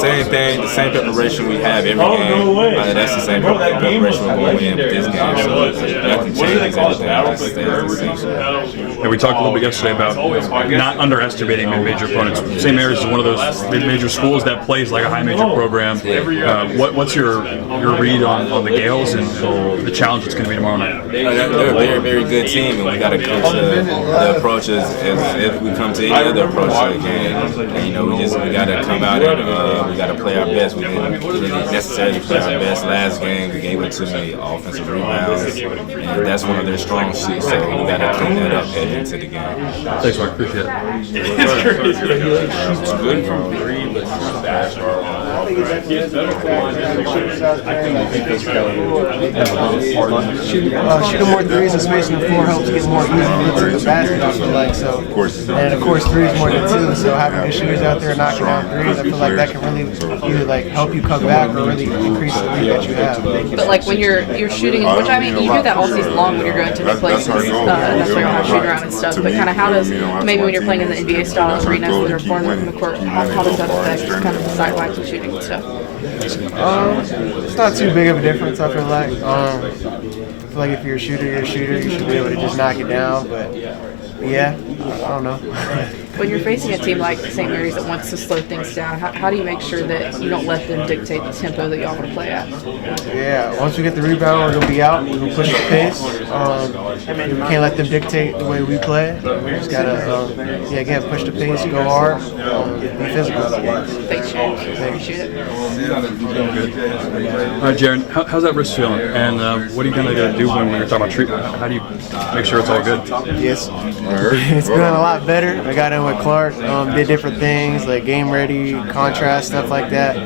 Same thing, the same preparation we have every game. That's the same preparation we're going in with this game. So nothing changes, everything just stays the same. And we talked a little bit yesterday about not underestimating mid-major opponents. St. Mary's is one of those mid-major schools that plays like a high-major program. What's your read on the Gales and the challenge it's going to be tomorrow night? They're a very, very good team, and we got to come to the approach as if we come to any other approach to the game. And, we got to come out and we got to play our best. We didn't really necessarily play our best last game. We gave up too many offensive rebounds, and that's one of their strong suits. So we got to clean that up heading into the game. Thanks, Mark. Appreciate it. It's good from three, but shooting more threes and spacing the floor helps get more easy looks at the basket. I feel like so. And of course, threes more than two. So having good shooters out there knocking down threes, I feel like that can really either like help you come back or really increase the lead that you have. But like when you're shooting, which I mean, you do that all season long when you're going to new places. That's why you'll have shoot around and stuff. But kind of how does maybe when you're playing in the NBA style arenas that are farther from the court, how does that affect kind of the sidelines and shooting and stuff? It's not too big of a difference. I feel like. I feel like if you're a shooter, you're a shooter. You should be able to just knock it down. But yeah, I don't know. When you're facing a team like St. Mary's that wants to slow things down, how do you make sure that you don't let them dictate the tempo that y'all want to play at? Yeah, once we get the rebound, we're going to be out. We're going to push the pace. We can't let them dictate the way we play. We just got to, again, push the pace, go hard, be physical. Thanks, Sharon. Appreciate it. All right, Jaron, how's that wrist feeling? And what are you going to do when you're talking about treatment? How do you make sure it's all good? Yes, it's feeling a lot better. I got in with Clark, did different things like game ready, contrast, stuff like that.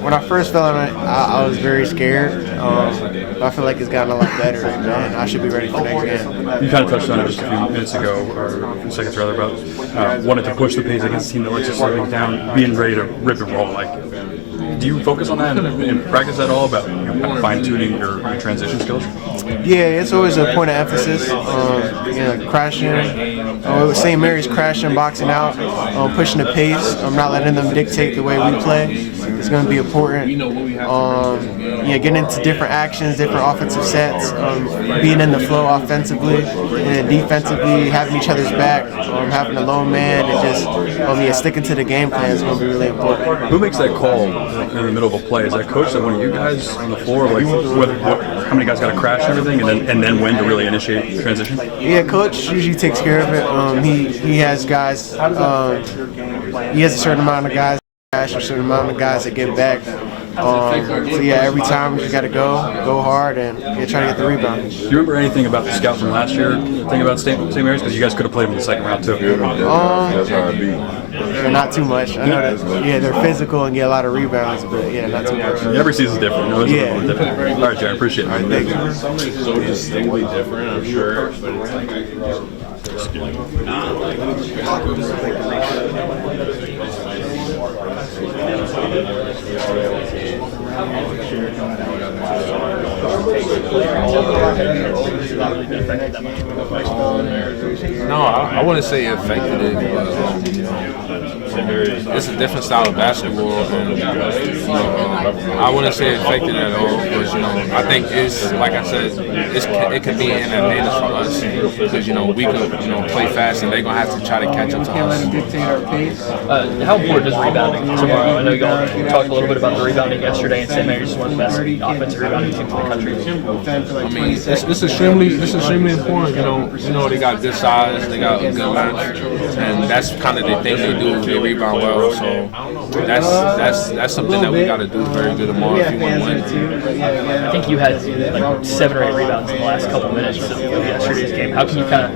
When I first fell on it, I was very scared. I feel like it's gotten a lot better, and I should be ready for next game. You kind of touched on it just a few minutes ago, or a few seconds rather, about wanting to push the pace against a team that likes to slow things down, being ready to rip and roll. Do you focus on that and practice at all about fine-tuning your transition skills? Yeah, it's always a point of emphasis. Crashing. St. Mary's crashing, boxing out, pushing the pace. Not letting them dictate the way we play. It's going to be important. Getting into different actions, different offensive sets, being in the flow offensively and defensively, having each other's back, having a lone man, and just sticking to the game plan is going to be really important. Who makes that call in the middle of a play? Is that coach, that one of you guys on the floor, how many guys got to crash and everything, and then when to really initiate transition? Yeah, coach usually takes care of it. He has guys. He has a certain amount of guys that crash, a certain amount of guys that get back. Every time we just got to go hard and try to get the rebound. Do you remember anything about the scout from last year? Thing about St. Mary's, because you guys could have played them in the second round too. That's how it be. Not too much. I know that. They're physical and get a lot of rebounds, but not too much. Every season's different. Different. All right, Jaron, appreciate it. Thank you. So distinctly different, I'm sure, but it's No, I wouldn't say it affected it, but it's a different style of basketball, and I wouldn't say it affected it at all. Because I think it's like I said, it could be an advantage for us because we could play fast, and they're gonna have to try to catch up to us. How important is rebounding tomorrow? I know y'all talked a little bit about the rebounding yesterday, and St. Mary's is one of the best offensive rebounding teams in the country. I mean, it's extremely important. They got good size, they got a good length, and that's kind of the thing they do. They rebound well, so that's something that we got to do very good tomorrow if you want to win. I think you had like 7 or 8 rebounds in the last couple of minutes of yesterday's game. How can you kind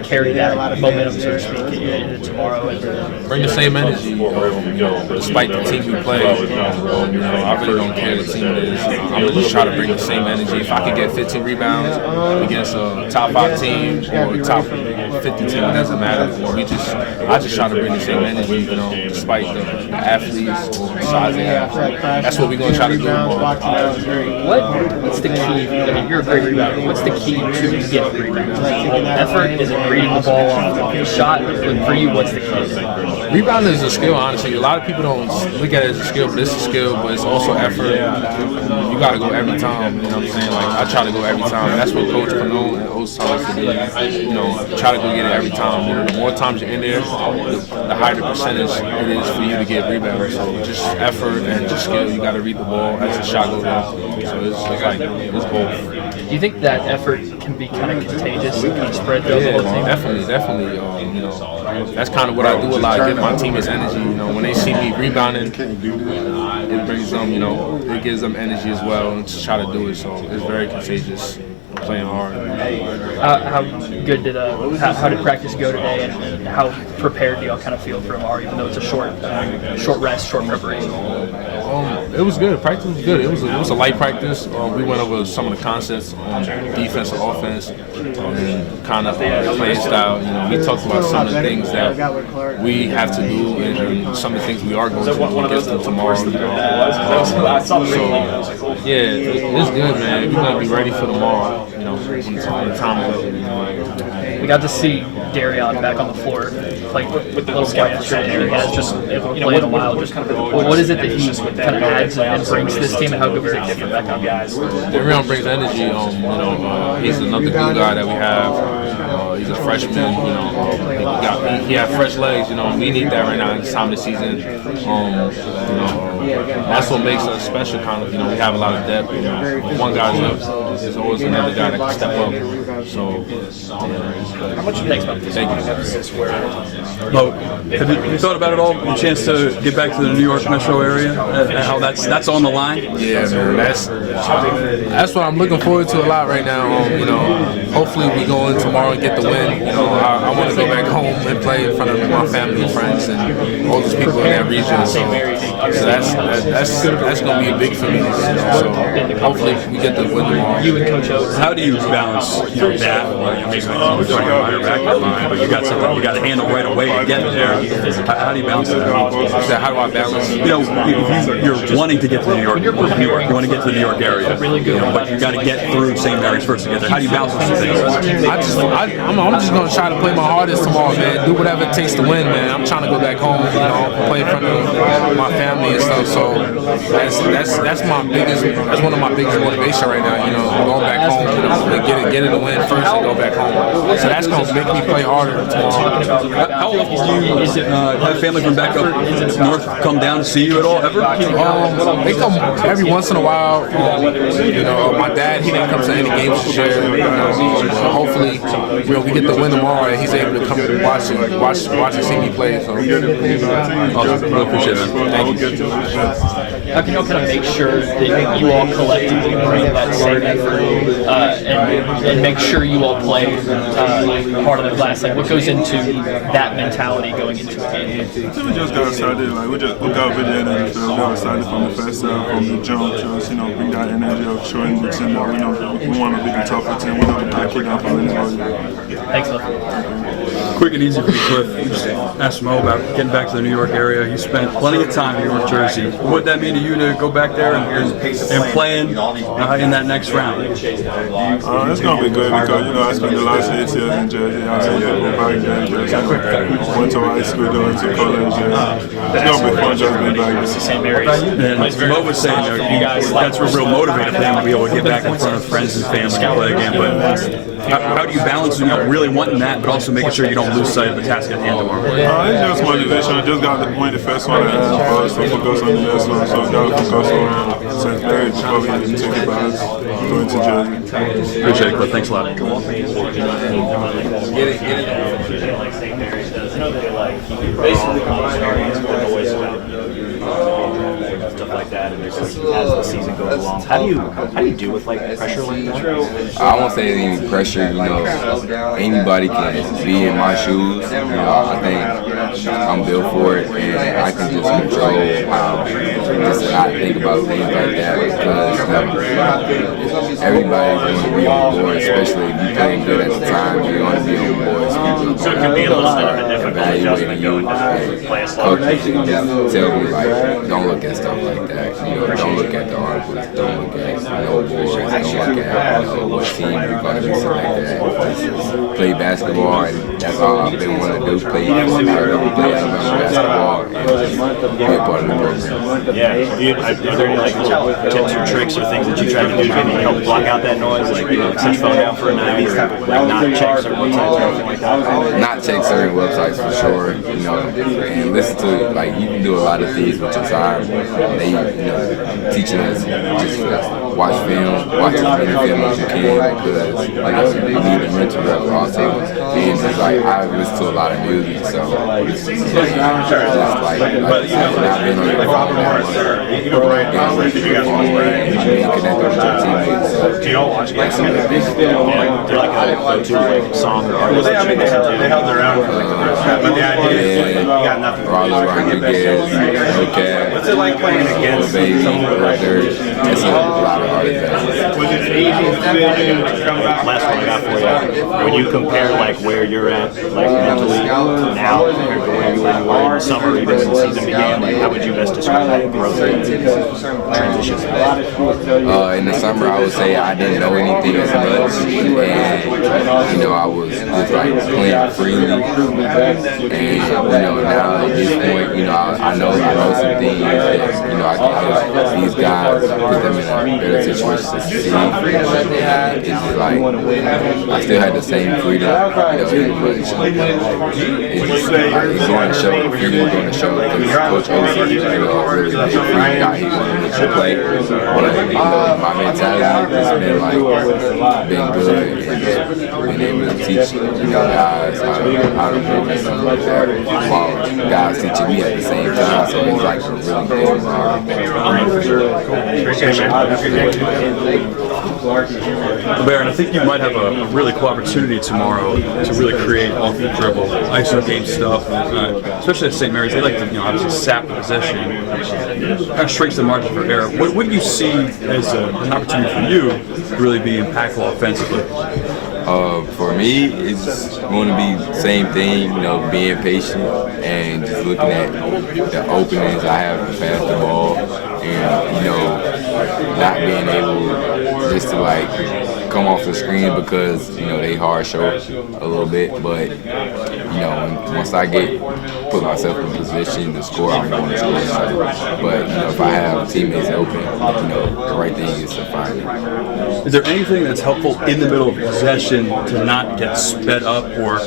of carry that momentum, so to speak, into tomorrow? And bring the same energy, despite the team we play. I really don't care the team it is. I'm gonna just try to bring the same energy. If I could get 15 rebounds against a top 5 team or a top 50 team, it doesn't matter. I just try to bring the same energy, despite the athletes or size they have. That's what we're gonna try to do. What's the key? I mean, you're a great rebounder. What's the key to getting rebounds? Effort? Is it reading the ball off the shot? For you, what's the key? Rebounding is a skill, honestly. A lot of people don't look at it as a skill, but it's a skill, but it's also effort. You got to go every time, you know what I'm saying? Like, I try to go every time. That's what Coach Panone and O's tell us to do. You know, try to go get it every time. You know, the more times you're in there, the higher the percentage it is for you to get rebounds. So just effort and just skill. You got to read the ball as the shot goes up. So it's both. Do you think that effort can be kind of contagious and kind of spread throughout the whole team? Definitely. You know, that's kind of what I do a lot. Give my teammates energy. You know, when they see me rebounding, it brings them. You know, it gives them energy as well, and to try to do it. So it's very contagious. Playing hard. How good did how did practice go today, and how prepared do y'all kind of feel for tomorrow, even though it's a short rest, short preparation? It was good. Practice was good. It was a light practice. We went over some of the concepts on defense and offense, and kind of playing style. You know, we talked about some of the things that we have to do, and some of the things we are going to do against them tomorrow. So yeah, it's good, man. We're gonna be ready for tomorrow. You know, when the time is. We got to see Darion back on the floor, like with the little guy yesterday. He has just played a while. Just what is it that he kind of adds and brings to this team, and how good was it different back on guys? Darion brings energy. You know, he's another good guy that we have. He's a freshman. You know, he had fresh legs. You know, we need that right now at this time of the season. You know, that's what makes us special. Kind of, you know, we have a lot of depth. You know, if one guy's up, there's always another guy that can step up. So, how much thanks about this? Thank you. Well, have you thought about it all? A chance to get back to the New York metro area? How that's on the line? Yeah, man. That's what I'm looking forward to a lot right now. You know, hopefully we go in tomorrow and get the win. You know, I want to go back home and play in front of my family and friends and all those people in that region. So that's going to be big for me. So hopefully we get the win tomorrow. You and Coach O. How do you balance, you know, that? I mean, you're throwing your mind back in your mind, but you got something you got to handle right away to get there. How do you balance that? How do I balance? You know, you're wanting to get to New York. You want to get to the New York area, you know, but you got to get through St. Mary's first to get there. How do you balance those things? I'm just going to try to play my hardest tomorrow, man. Do whatever it takes to win, man. I'm trying to go back home, you know, play in front of my family and stuff. So that's my biggest. That's one of my biggest motivation right now. You know, going back home, you know, and get it a win first and go back home. So that's going to make me play harder tomorrow. How often do you have family from back up north come down to see you at all, ever? They come every once in a while. You know, my dad, he didn't come to any games this year. Hopefully, you know, we get the win tomorrow and he's able to come and watch and see me play. So, awesome. Really appreciate it. Thank you. How can y'all kind of make sure that you all collectively bring that same effort and make sure you all play part of the class? Like, what goes into that mentality going into a game? We just got excited. Like we got video energy. We got excited from the first half, from the jump. Just, you know, bring that energy of showing the team that we know we want to be the tougher team. We know the back it down for anybody. Thanks, Phil. Quick and easy for you, Cliff. Just ask Mo about getting back to the New York area. You spent plenty of time in New Jersey. What would that mean to you to go back there and playing in that next round? It's going to be good because, you know, I spent the last 8 years in Jersey. I said, yeah, go back there in Jersey. Went to high school, went to college. It's going to be fun just being back there. And Mo was saying that's a real motivator for him to be able to get back in front of friends and family and play again. But how do you balance, you know, really wanting that, but also making sure you don't lose sight of the task at hand tomorrow? It's just motivation. I just got to win the first one and for us to focus on the next one. So I got to focus on St. Mary's before we take it back, going to Jersey. Appreciate it, Cliff. Thanks a lot. Stuff like that, and as the season goes along, how do you deal with like pressure like that? I won't say any pressure. You know, anybody can be in my shoes. You know, I think I'm built for it, and I can just control just not think about things like that because everybody's going to be on board, especially if you're playing good at the time. You're going to be on board. So So it can be a little bit of a difficult adjustment going to play a slower coaches tell me like, don't look at stuff like that. You know, don't look at the articles, don't look at boards, don't look at what team you're going to be selected. Just play basketball, and that's all I've been wanting to do. Play basketball and just be a part of the program. Yeah. Are there any like little tips or tricks or things that you try to do to maybe help block out that noise? Like, you know, set your phone down for a night, or like not check certain websites or anything like that? Not check certain websites for sure, you know, and listen to, like, you can do a lot of things with your time. They, you know, teaching us just watch film, watch as many film as you can, because, you know, you need a mental rep also. And just like, I listen to a lot of music, so just like not being on your phone that much, being connected with your teammates. Do you all watch games? Do you like a go-to song or artist that you listen to? They held their own. But the idea is, you got nothing. What's it like playing against someone like It's a lot of artists. Was it easy? Last one I got for you. When you compare like where you're at, like mentally now compared to where you were in summer, even when the season began, like how would you best describe that growth and transition? In the summer, I would say I didn't know anything as much, and you know, I was just like playing freely, and you know, now at this point, you know, I know some things that, you know, I can help these guys, put them in a better situation to succeed. And it's just like I still had the same freedom, you know, it's going to show, freedom going to show, because Coach Osi, you know, really big free guy, he wanted to play, but you know, my mentality has been like, been good, and being able to teach, you know, guys how to move and stuff like that, while guys teaching me at the same time, so it's like a really big Baron, I think you might have a really cool opportunity tomorrow to really create off the dribble, ISO game stuff. Especially at St. Mary's, they like to, you know, obviously sap the possession, kind of shrinks the margin for error. What do you see as an opportunity for you to really be impactful offensively? For me, it's going to be the same thing, you know, being patient and just looking at the openings I have to pass the ball, and, you know, not being able just to like come off the screen because, you know, they hard show a little bit, but, you know, once I put myself in position to score, I'm going to score. So, but, you know, if I have teammates open, you know, the right thing is to find them. Is there anything that's helpful in the middle of possession to not get sped up or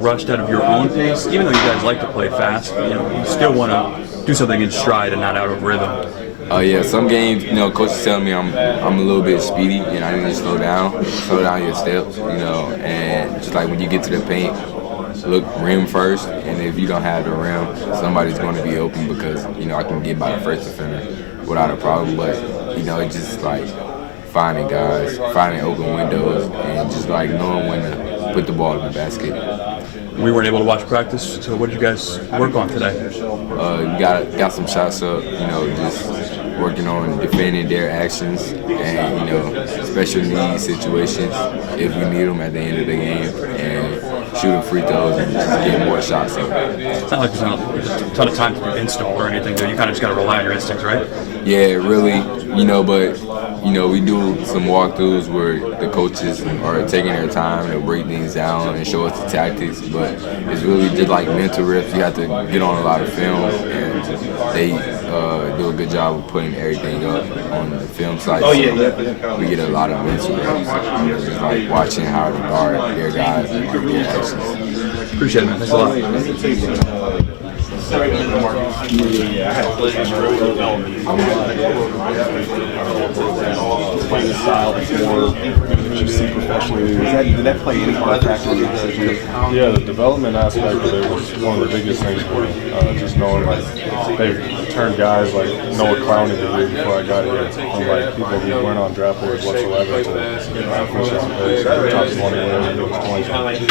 rushed out of your own pace? Even though you guys like to play fast, you know, you still want to do something in stride and not out of rhythm. Yeah, some games, you know, coaches tell me I'm a little bit speedy and I need to slow down your steps, you know, and just like when you get to the paint, look rim first, and if you don't have the rim, somebody's going to be open because, you know, I can get by the first defender without a problem, but, you know, it's just like finding guys, finding open windows, and just like knowing when to put the ball in the basket. We weren't able to watch practice, so what did you guys work on today? Got some shots up, you know, just working on defending their actions and, you know, special needs situations if we need them at the end of the game, and shooting free throws and just getting more shots up. It's not like there's not a ton of time to do install or anything, though. You kind of just got to rely on your instincts, right? Yeah, really, you know, but, you know, we do some walkthroughs where the coaches are taking their time to break things down and show us the tactics, but it's really just like mental riffs. You have to get on a lot of film, and they do a good job of putting everything up on the film site. So we get a lot of mental riffs, just like watching how to guard their guys and their actions. Appreciate it, man. Thanks a lot. Playing a style that's more that you see professionally. Did that play any part of factor in your decision? Yeah, the development aspect of it was one of the biggest things for me. Just knowing like they've turned guys like Noah Clowney to do before I got here, from like people who weren't on draft boards whatsoever to finish as a base, top 20 whatever it was 20. I mean,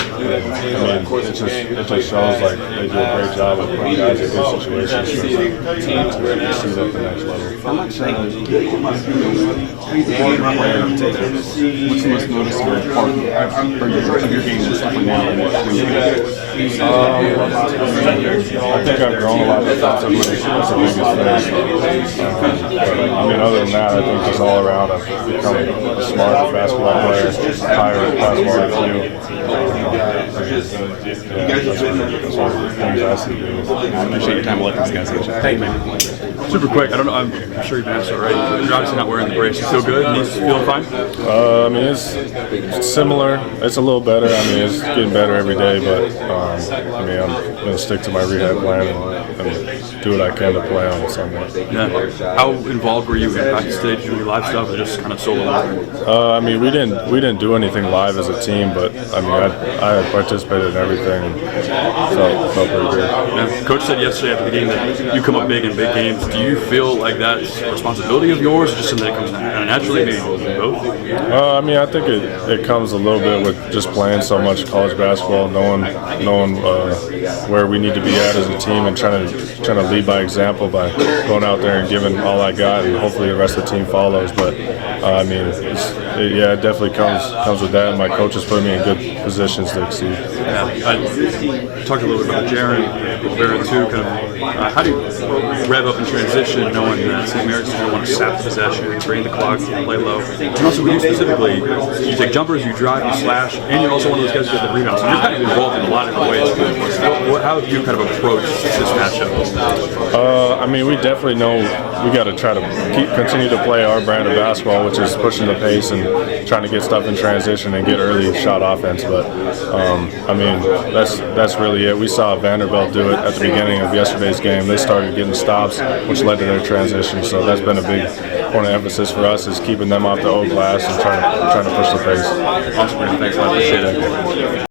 it just shows like they do a great job of putting guys guys in good situations to see that at the next level. How much how do you think what's the most noticeable part of your game that's different now than when you were I think I've grown a lot defensively. That's the biggest thing. But I mean, other than that, I think just all around I've become a smarter basketball player, higher basketball IQ. That's one of the things I see. I appreciate your time. We'll let these guys go. Hey, man. Super quick. I don't know. I'm sure you've been asked already. You're obviously not wearing the brace. You feel good? Knees feeling fine? I mean, it's similar. It's a little better. I mean, it's getting better every day. But I mean, I'm going to stick to my rehab plan and do what I can to play on Sunday. Yeah. How involved were you in practice today? Did you do any live stuff or just kind of solo? I mean, we didn't do anything live as a team, but I mean, I participated in everything and felt pretty good. Yeah. Coach said yesterday after the game that you come up big in big games. Do you feel like that's a responsibility of yours, or just something that comes naturally, maybe both? I mean, I think it comes a little bit with just playing so much college basketball, knowing where we need to be at as a team, and trying to lead by example by going out there and giving all I got, and hopefully the rest of the team follows. But I mean, it definitely comes with that. And my coaches put me in good positions to exceed. Yeah, I talked a little bit about Jaron Rivera too. Kind of, how do you rev up in transition, knowing that St. Mary's is going to want to sap the possession, drain the clock, play low, and also with you specifically, you take jumpers, you drive, you slash, and you're also one of those guys who get the rebounds. So you're kind of involved in a lot of different ways. How have you kind of approached this matchup? I mean, we definitely know we got to try to continue to play our brand of basketball, which is pushing the pace and trying to get stuff in transition and get early shot offense. But I mean, that's really it. We saw Vanderbilt do it at the beginning of yesterday's game. They started getting stops, which led to their transition. So that's been a big point of emphasis for us, is keeping them off the old glass and trying to push the pace. Awesome, man. Thanks a lot. Appreciate it.